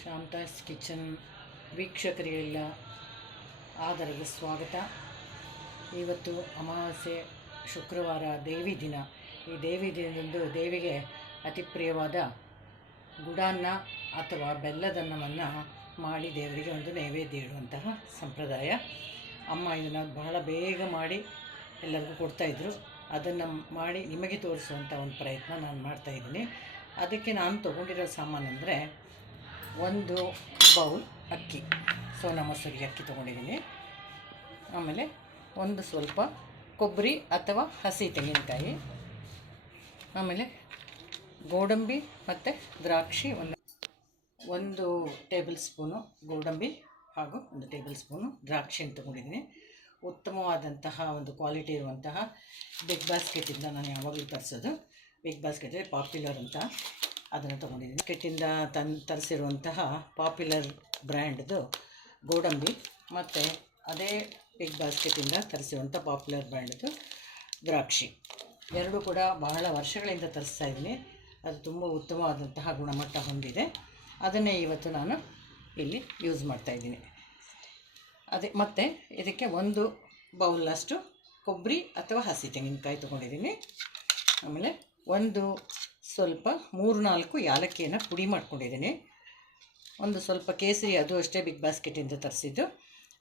ಶಾಂತಾಸ್ kitchen ವೀಕ್ಷಕರಿಗೆಲ್ಲ ಆದರದ ಸ್ವಾಗತ. ಇವತ್ತು ಅಮಾವಾಸ್ಯೆ ಶುಕ್ರವಾರ ದೇವಿ ದಿನ. ಈ ದೇವಿ ದಿನದಂದು ದೇವಿಗೆ ಅತಿ ಪ್ರಿಯವಾದ ಗುಡಾನ್ನ ಅಥವಾ ಬೆಲ್ಲದನ್ನವನ್ನು ಮಾಡಿ ದೇವರಿಗೆ ಒಂದು ನೈವೇದ್ಯ ಇಡುವಂತಹ ಸಂಪ್ರದಾಯ. ಅಮ್ಮ ಇದನ್ನು ಬಹಳ ಬೇಗ ಮಾಡಿ ಎಲ್ಲರಿಗೂ ಕೊಡ್ತಾಯಿದ್ರು. ಅದನ್ನು ಮಾಡಿ ನಿಮಗೆ ತೋರಿಸುವಂಥ ಒಂದು ಪ್ರಯತ್ನ ನಾನು ಮಾಡ್ತಾಯಿದ್ದೀನಿ. ಅದಕ್ಕೆ ನಾನು ತೊಗೊಂಡಿರೋ ಸಾಮಾನು ಅಂದರೆ ಒಂದು ಬೌಲ್ ಅಕ್ಕಿ, ಸೋನಾ ಮಸೂರಿ ಅಕ್ಕಿ ತೊಗೊಂಡಿದ್ದೀನಿ. ಆಮೇಲೆ ಒಂದು ಸ್ವಲ್ಪ ಕೊಬ್ಬರಿ ಅಥವಾ ಹಸಿ ತೆಂಗಿನಕಾಯಿ, ಆಮೇಲೆ ಗೋಡಂಬಿ ಮತ್ತು ದ್ರಾಕ್ಷಿ, ಒಂದು ಟೇಬಲ್ ಸ್ಪೂನು ಗೋಡಂಬಿ ಹಾಗೂ ಒಂದು ಟೇಬಲ್ ಸ್ಪೂನು ದ್ರಾಕ್ಷಿಯನ್ನು ತೊಗೊಂಡಿದ್ದೀನಿ. ಉತ್ತಮವಾದಂತಹ ಒಂದು ಕ್ವಾಲಿಟಿ ಇರುವಂತಹ ಬಿಗ್ ಬಾಸ್ಕೆಟಿಂದ ನಾನು ಯಾವಾಗಲೂ ತರಿಸೋದು. ಬಿಗ್ ಬಾಸ್ಕೆಟ್ ಪಾಪ್ಯುಲರ್ ಅಂತ ಅದನ್ನು ತೊಗೊಂಡಿದ್ದೀನಿ. ಕೆಟ್ಟಿಂದ ತರಿಸಿರುವಂತಹ ಪಾಪ್ಯುಲರ್ ಬ್ರ್ಯಾಂಡ್ದು ಗೋಡಂಬಿ ಮತ್ತು ಅದೇ ಬಿಗ್ ಬಾಸ್ಕೆಟಿಂದ ತರಿಸಿರುವಂಥ ಪಾಪ್ಯುಲರ್ ಬ್ರ್ಯಾಂಡ್ದು ದ್ರಾಕ್ಷಿ, ಎರಡೂ ಕೂಡ ಬಹಳ ವರ್ಷಗಳಿಂದ ತರಿಸ್ತಾ ಇದ್ದೀನಿ. ಅದು ತುಂಬ ಉತ್ತಮವಾದಂತಹ ಗುಣಮಟ್ಟ ಹೊಂದಿದೆ. ಅದನ್ನೇ ಇವತ್ತು ನಾನು ಇಲ್ಲಿ ಯೂಸ್ ಮಾಡ್ತಾಯಿದ್ದೀನಿ. ಮತ್ತು ಇದಕ್ಕೆ ಒಂದು ಬೌಲಷ್ಟು ಕೊಬ್ಬರಿ ಅಥವಾ ಹಸಿ ತೆಂಗಿನಕಾಯಿ ತೊಗೊಂಡಿದ್ದೀನಿ. ಆಮೇಲೆ ಒಂದು ಸ್ವಲ್ಪ 3-4 ಯಾಲಕ್ಕಿಯನ್ನು ಪುಡಿ ಮಾಡ್ಕೊಂಡಿದ್ದೀನಿ. ಒಂದು ಸ್ವಲ್ಪ ಕೇಸರಿ, ಅದು ಅಷ್ಟೇ ಬಿಗ್ ಬಾಸ್ಕೆಟಿಂದ ತರಿಸಿದ್ದು,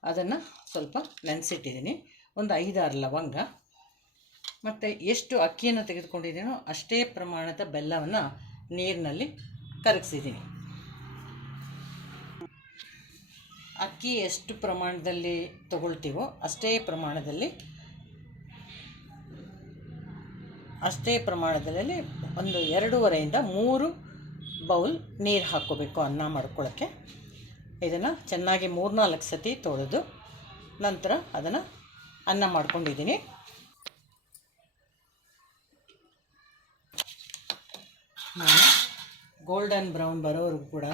ಅದನ್ನು ಸ್ವಲ್ಪ ನೆನೆಸಿಟ್ಟಿದ್ದೀನಿ. ಒಂದು 5-6 ಲವಂಗ, ಮತ್ತು ಎಷ್ಟು ಅಕ್ಕಿಯನ್ನು ತೆಗೆದುಕೊಂಡಿದ್ದೀನೋ ಅಷ್ಟೇ ಪ್ರಮಾಣದ ಬೆಲ್ಲವನ್ನು ನೀರಿನಲ್ಲಿ ಕರಗಿಸಿದ್ದೀನಿ. ಅಕ್ಕಿ ಎಷ್ಟು ಪ್ರಮಾಣದಲ್ಲಿ ತಗೊಳ್ತೀವೋ ಅಷ್ಟೇ ಪ್ರಮಾಣದಲ್ಲಿ ಒಂದು 2.5-3 ಬೌಲ್ ನೀರು ಹಾಕ್ಕೋಬೇಕು ಅನ್ನ ಮಾಡ್ಕೊಳ್ಳೋಕ್ಕೆ. ಇದನ್ನು ಚೆನ್ನಾಗಿ 3-4 ಸತಿ ತೊಳೆದು ನಂತರ ಅದನ್ನು ಅನ್ನ ಮಾಡ್ಕೊಂಡಿದ್ದೀನಿ. ನಾನು ಗೋಲ್ಡನ್ ಬ್ರೌನ್ ಬರೋವರೆಗೂ ಕೂಡ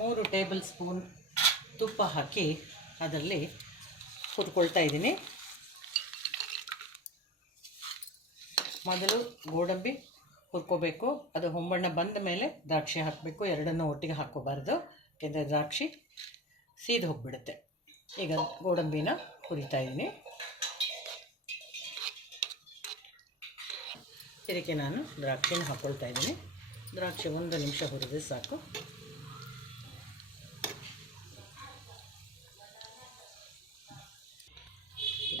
3 ಟೇಬಲ್ ಸ್ಪೂನ್ ತುಪ್ಪ ಹಾಕಿ ಅದರಲ್ಲಿ ಹುರ್ಕೊಳ್ತಾ ಇದ್ದೀನಿ. ಮೊದಲು ಗೋಡಂಬಿ ಹುರ್ಕೋಬೇಕು. ಅದು ಹೊಂಬಣ್ಣ ಬಂದ ಮೇಲೆ ದ್ರಾಕ್ಷಿ ಹಾಕಬೇಕು. ಎರಡನ್ನೂ ಒಟ್ಟಿಗೆ ಹಾಕ್ಕೋಬಾರ್ದು, ಯಾಕೆಂದರೆ ದ್ರಾಕ್ಷಿ ಸೀದು ಹೋಗಿಬಿಡುತ್ತೆ. ಈಗ ಗೋಡಂಬಿನ ಹುರಿತಾ ಇದ್ದೀನಿ. ಇದಕ್ಕೆ ನಾನು ದ್ರಾಕ್ಷಿನ ಹಾಕ್ಕೊಳ್ತಾ ಇದ್ದೀನಿ. ದ್ರಾಕ್ಷಿ 1 ನಿಮಿಷ ಹುರಿದ್ರೆ ಸಾಕು.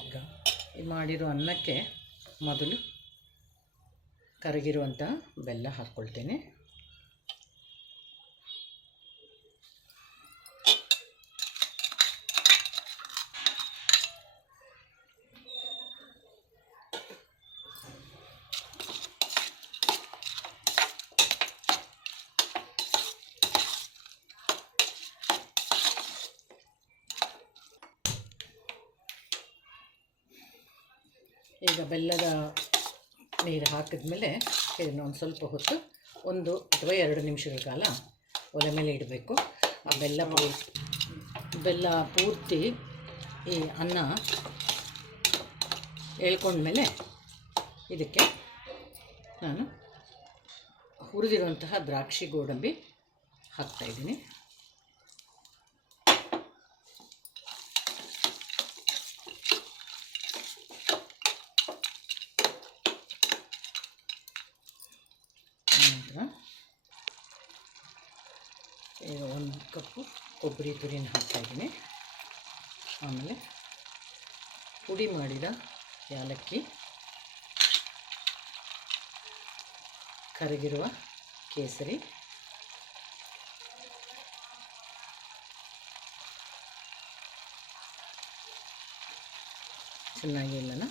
ಈಗ ಮಾಡಿರೋ ಅನ್ನಕ್ಕೆ ಮೊದಲು ಕರಗಿರುವಂಥ ಬೆಲ್ಲ ಹಾಕ್ಕೊಳ್ತೇನೆ. ಈಗ ಬೆಲ್ಲದ ನೀರು ಹಾಕಿದ್ಮೇಲೆ ಇದನ್ನು ಒಂದು ಸ್ವಲ್ಪ ಹೊತ್ತು 1 ಅಥವಾ 2 ನಿಮಿಷಗಳ ಕಾಲ ಒಲೆ ಮೇಲೆ ಇಡಬೇಕು. ಆ ಬೆಲ್ಲ ಪೂರ್ತಿ ಈ ಅನ್ನ ಎಳ್ಕೊಂಡ್ಮೇಲೆ ಇದಕ್ಕೆ ನಾನು ಹುರಿದಿರುವಂತಹ ದ್ರಾಕ್ಷಿ ಗೋಡಂಬಿ ಹಾಕ್ತಾಯಿದ್ದೀನಿ. ಈಗ 1 ಕಪ್ಪು ಕೊಬ್ಬರಿ ತುರಿನ ಹಾಕ್ತಾಯಿದ್ದೀನಿ. ಆಮೇಲೆ ಪುಡಿ ಮಾಡಿದ ಯಾಲಕ್ಕಿ, ಕರಗಿರುವ ಕೇಸರಿ, ಚೆನ್ನಾಗಿ ಎಲ್ಲನ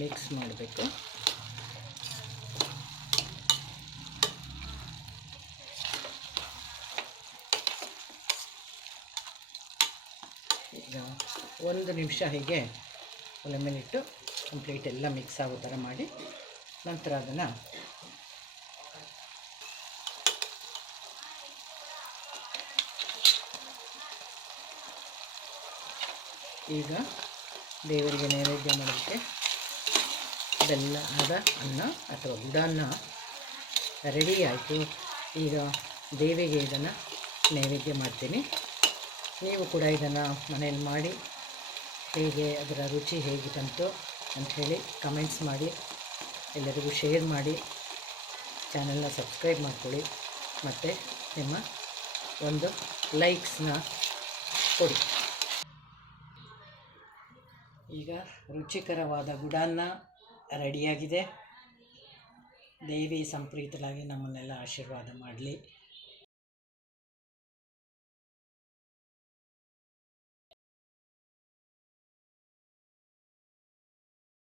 ಮಿಕ್ಸ್ ಮಾಡಬೇಕು. ಈಗ 1 ನಿಮಿಷ ಹೀಗೆ ಒಲೆ ಮೇಲಿಟ್ಟು ಕಂಪ್ಲೀಟ್ ಎಲ್ಲ ಮಿಕ್ಸ್ ಆಗೋ ಥರ ಮಾಡಿ ನಂತರ ಅದನ್ನು ಈಗ ದೇವರಿಗೆ ನೈವೇದ್ಯ ಮಾಡೋಕ್ಕೆ ಬೆಲ್ಲದ ಅನ್ನ ಅಥವಾ ಗುಡಾನ್ನ ರೆಡಿ ಆಯಿತು. ಈಗ ದೇವಿಗೆ ಇದನ್ನು ನೈವೇದ್ಯ ಮಾಡ್ತೀನಿ. ನೀವು ಕೂಡ ಇದನ್ನು ಮನೇಲಿ ಮಾಡಿ ಹೇಗೆ ಅದರ ರುಚಿ ಹೇಗೆ ಬಂತು ಅಂಥೇಳಿ ಕಮೆಂಟ್ಸ್ ಮಾಡಿ, ಎಲ್ಲರಿಗೂ ಶೇರ್ ಮಾಡಿ, ಚಾನಲ್ನ ಸಬ್ಸ್ಕ್ರೈಬ್ ಮಾಡ್ಕೊಳ್ಳಿ ಮತ್ತು ನಿಮ್ಮ ಒಂದು ಲೈಕ್ಸ್ನ ಕೊಡಿ. ಈಗ ರುಚಿಕರವಾದ ಗುಡಾನ್ನ ರೆಡಿಯಾಗಿದೆ. ದೇವಿ ಸಂಪ್ರೀತರಾಗಿ ನಮ್ಮನ್ನೆಲ್ಲ ಆಶೀರ್ವಾದ ಮಾಡಲಿ.